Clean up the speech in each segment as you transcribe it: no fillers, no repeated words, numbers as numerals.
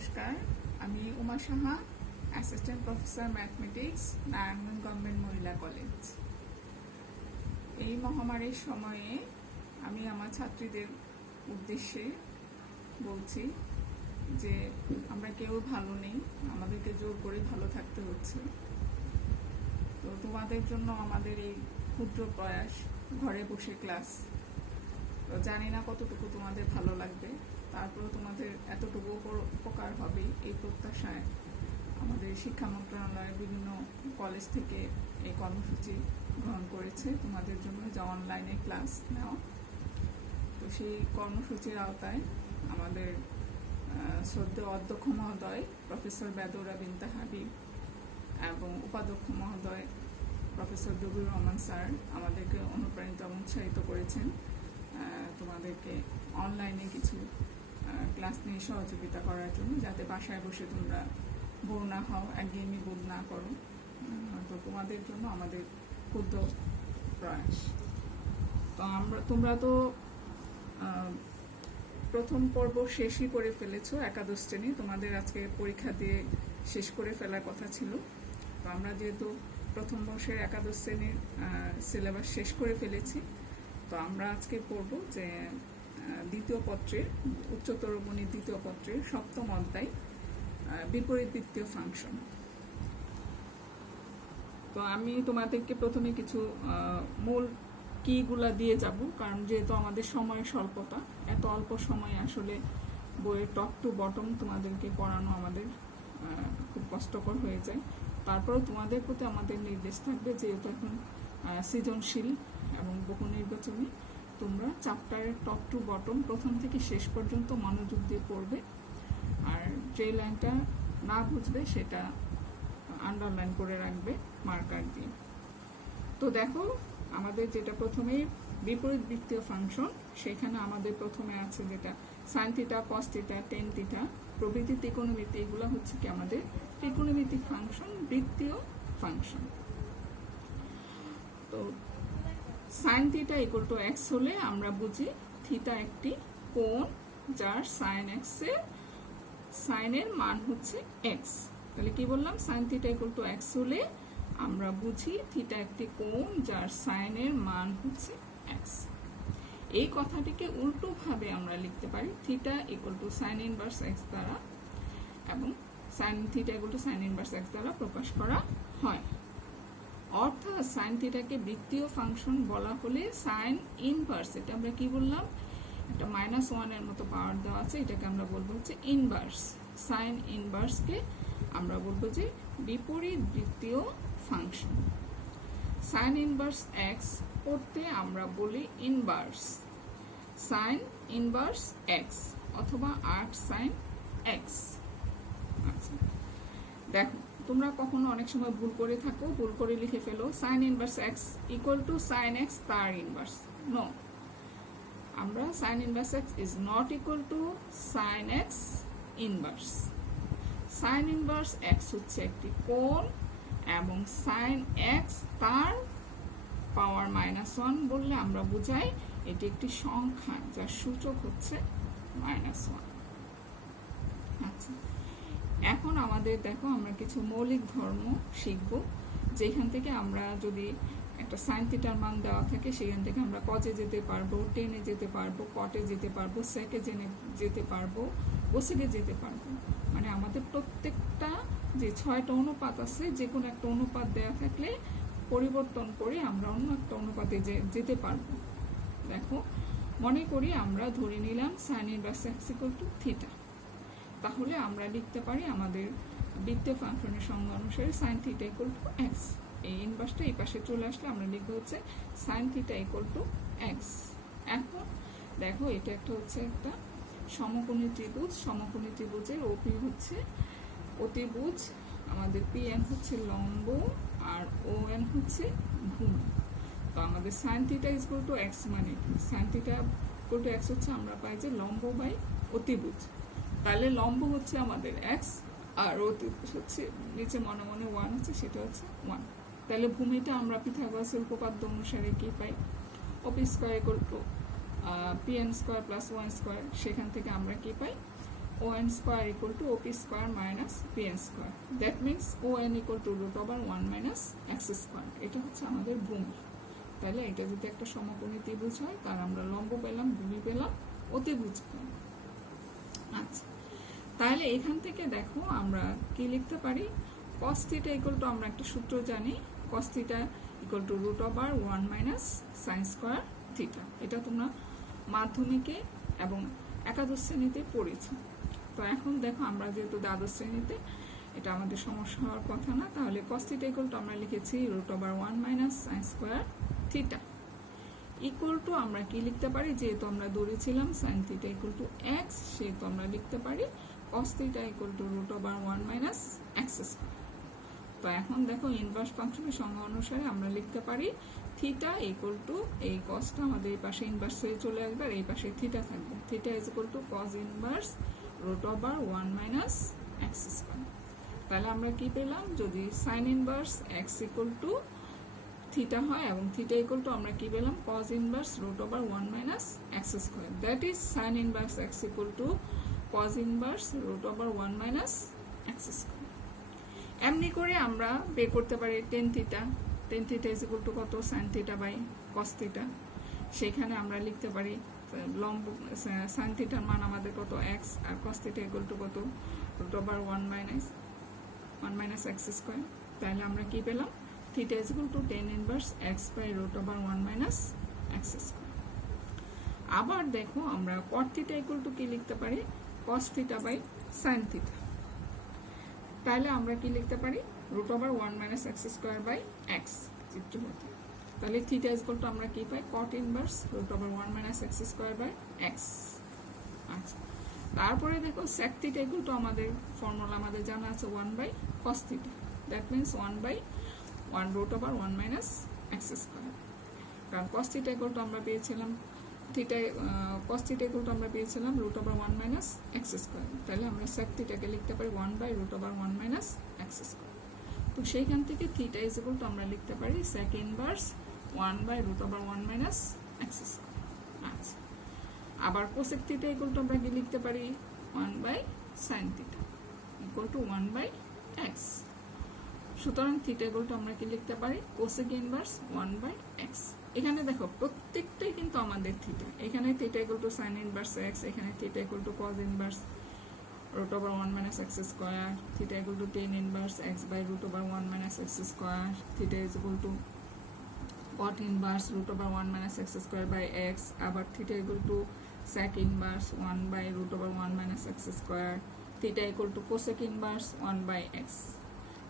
নমস্কার, আমি Uma Saha, assistant professor mathematics, Narayanganj government মহিলা কলেজ। এই মহামারীর সময়ে আমি আমার ছাত্রীদের উদ্দেশ্যে বলছি যে আমরা কেউ ভালো নেই, আমাদেরকে জোর করে ভালো থাকতে হচ্ছে। তো তোমাদের জন্য আমাদের এই ক্ষুদ্র প্রয়াস, ঘরে বসে ক্লাস। তো জানি না কতটুকু তোমাদের ভালো লাগবে, তারপরে তোমাদের এতটুকু উপকার হবে এই প্রত্যাশায় আমাদের শিক্ষা মন্ত্রণালয়ের বিভিন্ন কলেজ থেকে এই কর্মসূচি গ্রহণ করেছে তোমাদের জন্য, যা অনলাইনে ক্লাস নেওয়া। তো সেই কর্মসূচির আওতায় আমাদের শ্রদ্ধেয় অধ্যক্ষ মহোদয় প্রফেসর বেদৌরা বিনতে হাবিব এবং উপাধ্যক্ষ মহোদয় প্রফেসর দবির রহমান স্যার আমাদেরকে অনুপ্রাণিত এবং উৎসাহিত করেছেন তোমাদেরকে অনলাইনে কিছু ক্লাস নিয়ে সহযোগিতা করার জন্য, যাতে বাসায় বসে তোমরা বোর না হও, একঘেয়েমি বোধ না করো। তো তোমাদের জন্য আমাদের ক্ষুদ্র প্রয়াস। তো তোমরা তো প্রথম পর্ব শেষই করে ফেলেছো, একাদশ শ্রেণী তোমাদের আজকে পরীক্ষা দিয়ে শেষ করে ফেলার কথা ছিল। তো আমরা যেহেতু প্রথম বর্ষের একাদশ শ্রেণীর সিলেবাস শেষ করে ফেলেছি, তো আমরা আজকে পড়ব যে দ্বিতীয় পত্রের, উচ্চতর গণিত দ্বিতীয় পত্রের সপ্তম অধ্যায় বিপরীত বৃত্তীয় ফাংশন। তো আমি তোমাদেরকে প্রথমে কিছু মূল কিগুলা দিয়ে যাব, কারণ যেহেতু আমাদের সময় স্বল্পতা, এত অল্প সময়ে আসলে বইয়ের টপ টু বটম তোমাদেরকে পড়ানো আমাদের খুব কষ্টকর হয়ে যায়। তারপরেও তোমাদের প্রতি আমাদের নির্দেশ থাকবে, যেহেতু এখন সৃজনশীল এবং বহু নির্বাচনী, তোমরা চ্যাপ্টারের টপ টু বটম প্রথম থেকে শেষ পর্যন্ত মনোযোগ দিয়ে পড়বে, আর যে লাইনটা না বুঝবে সেটা আন্ডারলাইন করে রাখবে মার্কার দিয়ে। তো দেখো, আমাদের যেটা প্রথমে বিপরীত বৃত্তীয় ফাংশন, সেখানে আমাদের প্রথমে আছে যেটা sine theta, cos theta, tan theta প্রভৃতি ত্রিকোণমিতি। এগুলো হচ্ছে কি আমাদের ত্রিকোণমিতিক ফাংশন, বৃত্তীয় ফাংশন। তো sine theta equal to x হলে আমরা বুঝি থিটা একটি কোণ যার সাইন এক্সের সাইনের মান হচ্ছে এক্স। তাহলে কি বললাম, sign theta equal to x হলে আমরা বুঝি থিটা একটি কোণ যার সাইনের মান হচ্ছে এক্স। এই কথাটিকে উল্টোভাবে আমরা লিখতে পারি theta equal to sine inverse x দ্বারা, এবং sign theta equal to sine inverse x দ্বারা প্রকাশ করা হয়। অর্থাৎ সাইন থিটাকে বৃত্তীয় ফাংশন বলা হলে সাইন ইনভার্স, এটা আমরা কি বললাম, একটা -1 মতো পাওয়ার দেওয়া আছে, এটাকে আমরা বলবো হচ্ছে ইনভার্স। সাইন ইনভার্সকে আমরা বলবো যে বিপরীত বৃত্তীয় ফাংশন। সাইন ইনভার্স এক্স পড়তে আমরা বলি ইনভার্স সাইন ইনভার্স এক্স অথবা 8 সাইন এক্স। আচ্ছা, দেখো তোমরা কখনো অনেক সময় ভুল করে থাকো, ভুল করে লিখে ফেলো sine inverse x equal to sine x তার ইনভার্স। নো, আমরা sine inverse x is not equal to sine x inverse. Sine inverse x হচ্ছে একটি কোণ, এবং সাইন এক্স তার পাওয়ার -1 বললে আমরা বুঝাই এটি একটি সংখ্যা যার সূচক হচ্ছে -1। আচ্ছা, এখন আমাদের দেখো আমরা কিছু মৌলিক ধর্ম শিখব, যেখান থেকে আমরা যদি একটা সাইন থিটার মান দেওয়া থাকে সেখান থেকে আমরা কজে যেতে পারবো, টেনে যেতে পারবো, কটে যেতে পারবো, সেকে যেতে পারবো, কোসেকে যেতে পারবো। মানে আমাদের প্রত্যেকটা যে 6টা অনুপাত আছে, যে কোনো একটা অনুপাত দেওয়া থাকলে পরিবর্তন করে আমরা অন্য একটা অনুপাতে যেতে পারবো। দেখো, মনে করি আমরা ধরে নিলাম sign inverse x equal to theta, তাহলে আমরা লিখতে পারি আমাদের বৃত্তীয় ফাংশনের সংজ্ঞা অনুসারে sign theta equal to x. এই ইনভার্সটা এই পাশে চলে আসলে আমরা লিখবো হচ্ছে sign theta equal to x. এখন দেখো, এটা একটা হচ্ছে একটা সমকোণী ত্রিভুজ। সমকোণী ত্রিভুজের ওপি হচ্ছে অতিভুজ, আমাদের পিএন হচ্ছে লম্ব, আর ওএন হচ্ছে ভূমি। তো আমাদের sine theta equal to x মানে sine theta equal to x হচ্ছে আমরা পাই যে লম্ব বাই অতিভুজ। তাহলে লম্ব হচ্ছে আমাদের এক্স, আর অতিভুজ হচ্ছে নিচে মনে মনে 1 আছে, সেটা হচ্ছে 1। তাহলে ভূমিটা আমরা পিথাগোরাসের উপপাদ্য অনুসারে কি পাই, OP square equal to PN square plus 1 square. সেখান থেকে আমরা কি পাই, ON square equal to OP square minus PN square. That means ON equal to root over 1 minus x square. এটা হচ্ছে আমাদের ভূমি। তাহলে এটা যদি একটা সমকোণী ত্রিভুজ হয়, তার আমরা লম্ব পেলাম, ভূমি পেলাম, অতিভুজ পেলাম। আচ্ছা, তাহলে এখান থেকে দেখো আমরা কি লিখতে পারি, cos theta equal to আমরা একটা সূত্র জানি, cos theta equal to root over 1 minus sin square theta। এটা তোমরা মাধ্যমিকে এবং একাদশ শ্রেণীতে পড়েছো। তো এখন দেখো আমরা যেহেতু দ্বাদশ শ্রেণীতে, এটা আমাদের সমস্যা হওয়ার কথা না। তাহলে cos theta equal to আমরা লিখেছি root over 1 minus sin square theta equal to আমরা কি লিখতে পারি, যেহেতু আমরা ধরেছিলাম sin theta equal to x, সেহেতু আমরা লিখতে পারি cos theta equal to root over 1 minus x square। তো এখন দেখো ইনভার্স ফাংশনের সংজ্ঞা অনুসারে আমরা লিখতে পারি থিটা ইকুয়াল টু, এই কসটা আমাদের এই পাশে ইনভার্স হয়ে চলে আসবে, আর এই পাশে থিটা থাকবে। Theta is equal to cos inverse root over 1 minus x square. তাহলে আমরা কি পেলাম, যদি sine inverse x equal to theta হয় এবং থিটা ইকুয়াল টু আমরা কি পেলাম, cos inverse root over 1 minus x square. That is sine inverse x equal to cos inverse root over 1 minus x square. এমনি করে আমরা বের করতে পারি tan theta. Tan theta is equal to কত, sine theta by cos theta. সেখানে আমরা লিখতে পারি লম্ব সাইন থিটার মান আমাদের কত, এক্স, আর কস থিটা ইকুয়াল টু কত, root over 1 minus x square. তাহলে আমরা কি পেলাম, theta is equal to tan inverse x by root over 1 minus x square. আবার দেখো আমরা কট থিটা ইকুয়াল টু কি লিখতে পারি, cos theta by sine theta. তাহলে আমরা কি লিখতে পারি, root over 1 minus x square by x চিত্র হতে। তাহলে থিটা ইজ ইকুয়াল টু আমরা কি পাই, cot inverse root over 1 minus x square by x. আচ্ছা, তারপরে দেখো sec থিটা ইকুয়াল টু আমাদের ফর্মুলা আমাদের জানা আছে 1 by cos theta. That means 1 by 1 root over 1 minus x square. কারণ cos থিটা ইকুয়াল টু আমরা পেয়েছিলাম cos থিটা ইকুয়াল টু আমরা পেয়েছিলাম root over 1 minus x square. তাহলে আমরা sec থিটাকে লিখতে পারি 1 by root over 1 minus x square. তো সেইখান থেকে থিটা ইজ ইকুয়াল টু আমরা লিখতে পারি sec inverse 1 by root over 1 minus x square. আচ্ছা, আবার কোসেক থিটা ইকুয়াল টু আমরা কি লিখতে পারি, 1 by sine theta equal to 1 by x. সুতরাং থিটা ইকুয়াল টু আমরা কি লিখতে পারি, কোসেক ইনভার্স 1 বাই এক্স। এখানে দেখো প্রত্যেকটাই কিন্তু আমাদের থিটা। এখানে theta equal to sine inverse x, এখানে theta equal to cos inverse root over 1 minus x square, theta equal to tan inverse x by root over 1 minus x square, theta is equal to cot inverse root over 1 minus x square by x, abar theta equal to sec inverse 1 by root over 1 minus x square, theta equal to cosec inverse 1 by x।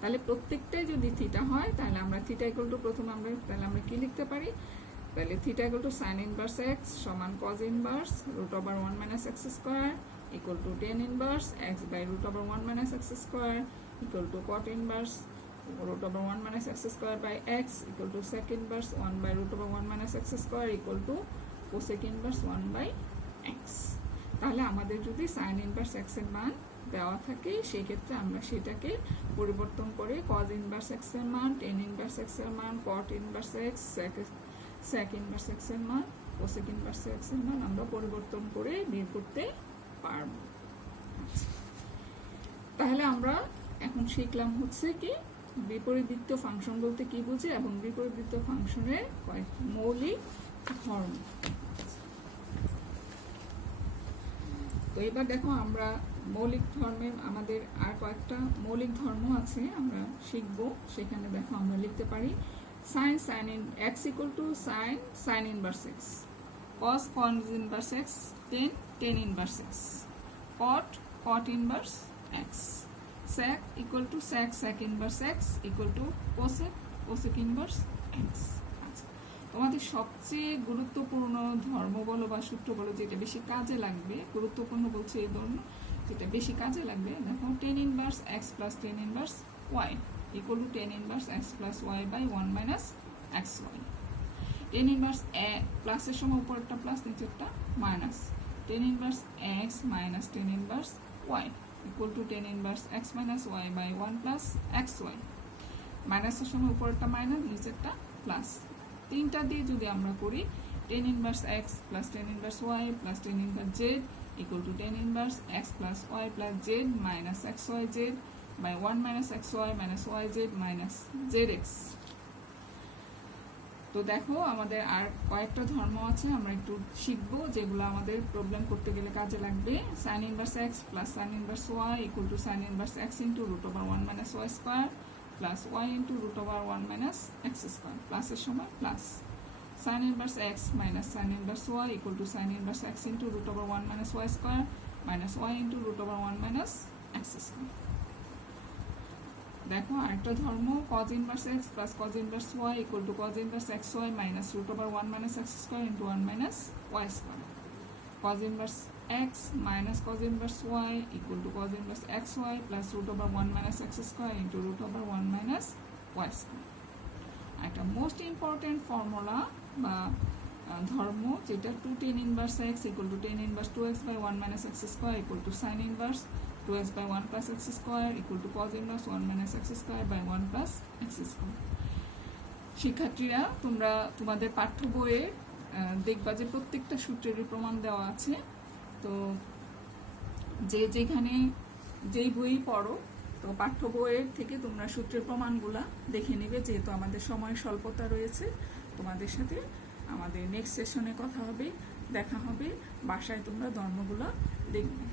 তাহলে প্রত্যেকটাই যদি theta হয়, তাহলে আমরা theta equal two প্রথমে আমরা কি লিখতে পারি, তাহলে theta equal to sine inverse x সমান cos inverse root over 1 minus x square equal to tan inverse x by root over 1 minus x square equal to cot inverse root over 1 minus x square by x equal to sec inverse 1 by root over 1 minus x square equal to cosec inverse 1 by x। তাহলে আমাদের যদি sin inverse x এর মান দেওয়া থাকে, সেই ক্ষেত্রে আমরা সেটাকে পরিবর্তন করে cos inverse x এর মান, tan inverse x এর মান, cot inverse x, sec inverse x এর মান, cosec inverse x এর মান আমরা পরিবর্তন করে বের করতে পারব। তাহলে আমরা এখন শিখলাম হচ্ছে কি, বিপরীতবৃত্ত ফাংশন বলতে কি বুঝি এবং বিপরীতবৃত্ত ফাংশনের কয়েকটি মৌলিক ধর্ম। তো এবার দেখো আমরা মৌলিক ধর্মের আমাদের আর কয়েকটা মৌলিক ধর্ম আছে আমরা শিখব। সেখানে দেখো আমরা লিখতে পারি sin in x equal to sin inverse x, cos inverse x, tan inverse x, cot inverse x, sec equal to sec inverse x equal to cosec inverse x। আচ্ছা, তোমাদের সবচেয়ে গুরুত্বপূর্ণ ধর্ম বলো বা সূত্র বলো যেটা বেশি কাজে লাগবে, গুরুত্বপূর্ণ বলছে এই ধর্ম যেটা বেশি কাজে লাগবে, দেখো tan inverse x plus tan inverse y equal to tan inverse x plus y by 1 minus xy। tan inverse প্লাসের সময় উপরেরটা প্লাস নিচেরটা minus, tan inverse x minus tan inverse y equal to tan inverse x minus y by 1 plus xy। মাইনাসের সময় উপরেরটা minus নিচেরটা plus. তিনটা দিয়ে যদি আমরা করি tan inverse x plus tan inverse y plus tan inverse z equal to tan inverse x plus y plus z minus xyz by 1 minus xy minus yz minus zx. তো দেখো আমাদের আর কয়েকটা ধর্ম আছে, আমরা একটু শিখবো যেগুলো আমাদের প্রবলেম করতে গেলে কাজে লাগবে। sin inverse x plus sin inverse y equal to sin inverse x into root over 1 minus y square plus y into root over 1 minus x square, প্লাসের সময় plus. sin inverse x minus sin inverse y equal to sin inverse x into root over 1 minus y square minus y into root over 1 minus x square. দেখো আরেকটা ধর্ম cos inverse x plus cos inverse y equal to cos inverse xy minus root over 1 minus x square into 1 minus y square. cos inverse x minus cos inverse y equal to cos inverse xy plus root over 1 minus x square into root over 1 minus y square. একটা most important formula বা ধর্ম যেটা 2 tan inverse x equal to tan inverse 2x by 1 minus x square equal to sin inverse 2x by 1 plus x square equal to cos inverse 1 minus x square by 1 plus x square. শিক্ষার্থীরা তোমরা তোমাদের পাঠ্য বইয়ে দেখবা যে প্রত্যেকটা সূত্রেরই প্রমাণ দেওয়া আছে। তো যেখানে যেই বই পড়ো তো পাঠ্য বইয়ের থেকে তোমরা সূত্রের প্রমাণগুলা দেখে নেবে, যেহেতু আমাদের সময় স্বল্পতা রয়েছে। তোমাদের সাথে আমাদের নেক্সট সেশনে কথা হবে, দেখা হবে, বাসায় তোমরা ধর্মগুলা দেখবে।